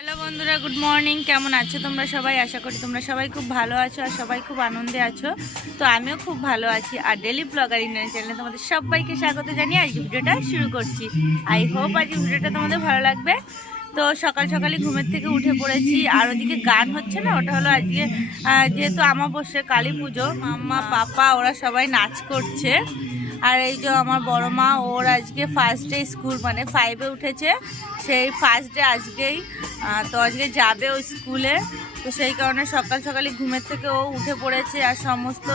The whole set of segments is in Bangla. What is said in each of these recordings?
হ্যালো বন্ধুরা, গুড মর্নিং। কেমন আছো তোমরা সবাই? আশা করি তোমরা সবাই খুব ভালো আছো আর সবাই খুব আনন্দে আছো। তো আমিও খুব ভালো আছি। আর ডেলি ব্লগার ইন্ডিয়ান চ্যানেলে তোমাদের সবাইকে স্বাগত জানিয়ে আজকে ভিডিওটা শুরু করছি। আই হোপ আজকে ভিডিওটা তোমাদের ভালো লাগবে। তো সকাল সকালে ঘুমের থেকে উঠে পড়েছি। আর ওদিকে গান হচ্ছে না, ওটা হলো আজকে যেহেতু আমাবস্যা কালী পুজো, মাম্মা, পাপা, ওরা সবাই নাচ করছে। আর এই যে আমার বড় মা, ওর আজকে ফার্স্ট ডে স্কুল মানে ফাইভে উঠেছে। সেই ফার্স্ট ডে আজকেই তো আজকে যাবে ওই স্কুলে তো সেই কারণে সকাল সকালে ঘুমের থেকে ও উঠে পড়েছে আর সমস্ত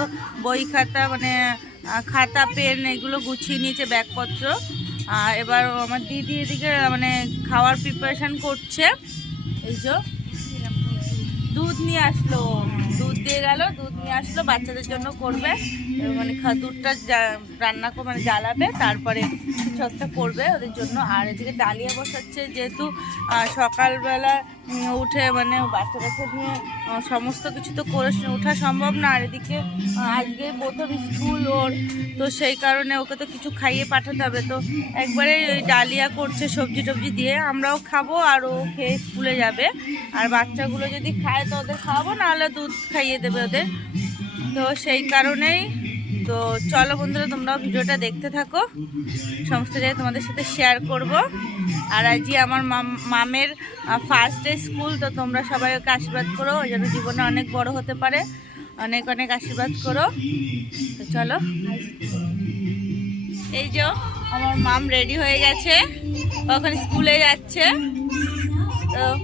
বই খাতা মানে খাতা, পেন এগুলো গুছিয়ে নিয়েছে ব্যাগপত্র। আর এবার আমার দিদি এদিকে মানে খাওয়ার প্রিপারেশান করছে। এই যে, দুধ নিয়ে আসলো দুধ দিয়ে গেল, দুধ নিয়ে আসলো, বাচ্চাদের জন্য করবে। মানে দুধটা রান্না করে মানে জ্বালাবে, তারপরে কিছু করবে ওদের জন্য। আর এদিকে ডালিয়া বসাচ্ছে, যেহেতু সকালবেলা উঠে মানে বাচ্চা কাচ্চা নিয়ে সমস্ত কিছু তো করে ওঠা সম্ভব না। আর এদিকে আজকে প্রথম স্কুল ওর, তো সেই কারণে ওকে তো কিছু খাইয়ে পাঠাতে হবে। তো একবারে ওই ডালিয়া করছে, সবজি টবজি দিয়ে আমরাও খাব আর ও খেয়ে স্কুলে যাবে। আর বাচ্চাগুলো যদি খায় তো ওদের খাওয়াবো, নাহলে দুধ খাইয়ে দেবে ওদের। তো সেই কারণেই, তো চলো বন্ধুরা, তোমরাও ভিডিওটা দেখতে থাকো। সমস্ত জায়গায় তোমাদের সাথে শেয়ার করব। আর আজই আমার মাম- মামের ফার্স্ট ডে স্কুল তো তোমরা সবাই ওকে আশীর্বাদ করো। ওই জন্য জীবনে অনেক বড় হতে পারে। অনেক অনেক আশীর্বাদ করো। তো চলো। এই যে আমার মাম রেডি হয়ে গেছে। ওখানে স্কুলে যাচ্ছে। তো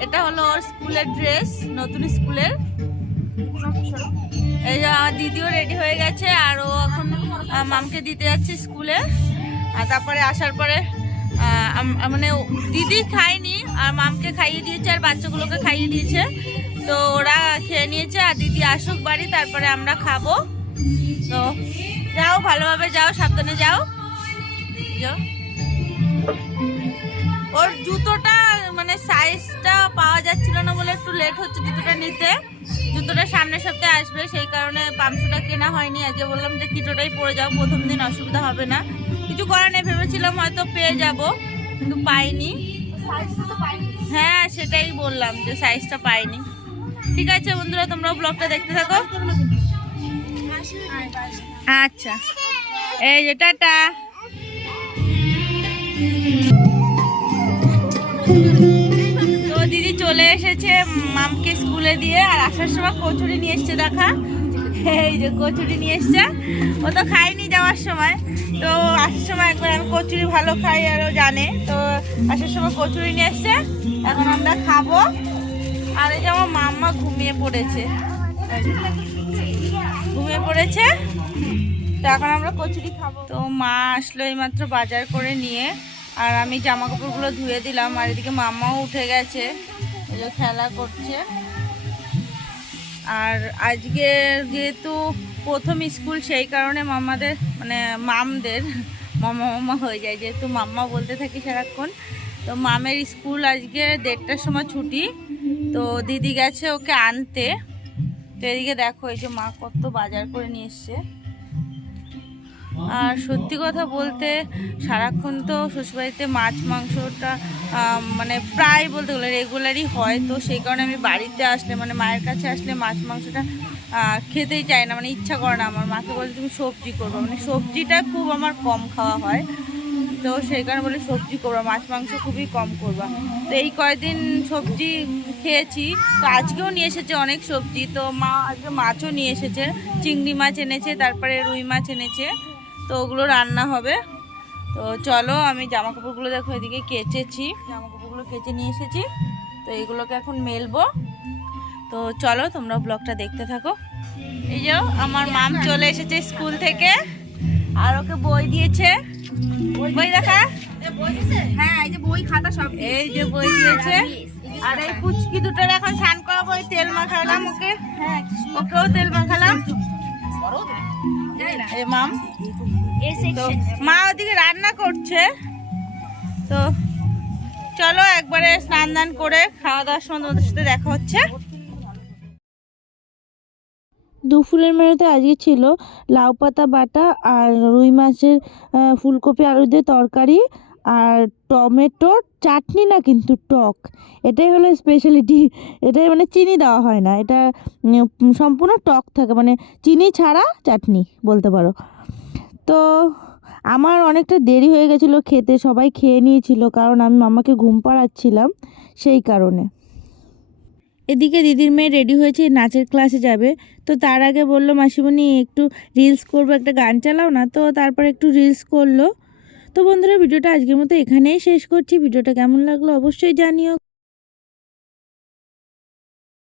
এটা হলো ওর স্কুলের ড্রেস নতুন স্কুলের এই যে আমার দিদিও রেডি হয়ে গেছে, আর ও এখন মামকে দিতে যাচ্ছে স্কুলে। আর তারপরে আসার পরে মানে দিদি খায়নি, আর মামকে খাইয়ে দিয়েছে, আর বাচ্চাগুলোকে খাইয়ে দিয়েছে। তো ওরা খেয়ে নিয়েছে, আর দিদি আসুক বাড়ি, তারপরে আমরা খাব। তো যাও, ভালোভাবে যাও, সাবধানে যাও। ওর জুতোটা সামনের সপ্তাহে আসবে, সেই কারণে পামশুটা কেনা হয়নি। আজকে বললাম যে কিটোটাই পরে যাও, প্রথম দিন অসুবিধা হবে না। কিছু করার নেই, ভেবেছিলাম হয়তো পেয়ে যাব, কিন্তু পাইনি। হ্যাঁ সেটাই বললাম যে সাইজটা পাইনি। ঠিক আছে বন্ধুরা তোমরা ব্লগটা দেখতে থাকো। আচ্ছা। এই যে, টাটা। চলে এসেছে মামকে স্কুলে দিয়ে, আর আসার সময় কচুরি নিয়ে এসছে দেখা। এই যে কচুরি নিয়ে এসছে। ও তো খায়নি যাওয়ার সময়। তো আসার সময় একবার আমি কচুরি ভালো খাই, আর ও জানে। তো আসার সময় কচুরি নিয়ে এসছে। এখন আমরা খাব। আর এই যে আমার মাম্মা ঘুমিয়ে পড়েছে। ঘুমিয়ে পড়েছে। তো এখন আমরা কচুরি খাব। তো মা আসলো এইমাত্র বাজার করে নিয়ে। আর আমি জামা কাপড়গুলো ধুয়ে দিলাম। আর এদিকে মাম্মাও উঠে গেছে। যে খেলা করছে। আর আজকে যেহেতু প্রথম স্কুল, সেই কারণে মামাদের মানে মামদের, মামা মামা হয়ে যায়। যেহেতু মাম্মা বলতে থাকি সারাক্ষণ। তো মামের স্কুল আজকে দেড়টার সময় ছুটি। তো দিদি গেছে ওকে আনতে। তো এদিকে দেখো, এই যে মা কত বাজার করে নিয়ে এসছে। আর সত্যি কথা বলতে সারাক্ষণ তো শ্বশুরবাড়িতে মাছ, মাংসটা মানে প্রায় বলতে গেলে রেগুলারই হয়। তো সেই কারণে আমি বাড়িতে আসলে মানে মায়ের কাছে আসলে মাছ, মাংসটা খেতেই চাই না। মানে ইচ্ছা করে না আমার। মাকে বলে, তুমি সবজি করব। মানে সবজিটা খুব আমার কম খাওয়া হয়। তো সেই কারণে বলে, সবজি করব, মাছ, মাংস খুবই কম করবা। তো এই কয়দিন সবজি খেয়েছি। তো আজকেও নিয়ে এসেছে অনেক সবজি। তো মা, আজকে মাছও নিয়ে এসেছে। চিংড়ি মাছ এনেছে, তারপরে রুই মাছ এনেছে। তো ওগুলো রান্না হবে। তো চলো আমি জামা কাপড়গুলো দেখো এদিকে কেচেছি। জামা কাপড়গুলো কেচে নিয়ে এসেছি। তো এগুলোকে এখন মেলবো। তো চলো তোমরা ব্লগটা দেখতে থাকো। এই যে আমার মাম চলে এসেছে স্কুল থেকে। আর ওকে বই দিয়েছে। বই দেখা? হ্যাঁ এই যে বই খাতা সব এই যে বই দিয়েছে। আর এই পুচকি দুটোর এখন স্নান করাবো তেল মাখালাম ওকে। হ্যাঁ ওকেও তেল মাখালাম। জানি মাম। তো মা ওদিকে রান্না করছে। তো চলো একবারে স্নান দান করে খাওয়া দাওয়ার সময় তোমাদের সাথে দেখা হচ্ছে। দুপুরের মেনুতে আজকে ছিল লাউ পাতা বাটা আর রুই মাছের ফুলকপি আলু দিয়ে তরকারি আর টমেটোর চাটনি না কিন্তু টক। এটাই হলো স্পেশালিটি এটাই মানে চিনি দেওয়া হয় না। এটা সম্পূর্ণ টক থাকে মানে চিনি ছাড়া চাটনি বলতে পারো। তো আমার অনেকটা দেরি হয়ে গেছিল খেতে, সবাই খেয়ে নিয়েছিল কারণ আমি মামাকে ঘুম পাড়াচ্ছিলাম সেই কারণে। এদিকে দিদির মেয়ে রেডি হয়েছে, নাচের ক্লাসে যাবে। তো তার আগে বলল, মাসিমণি, একটু রিলস করব, একটা গান চালাও না। তো তারপর একটু রিলস করল। তো বন্ধুরা ভিডিওটা আজকের মতো এখানেই শেষ করছি। ভিডিওটা কেমন লাগল অবশ্যই জানিও।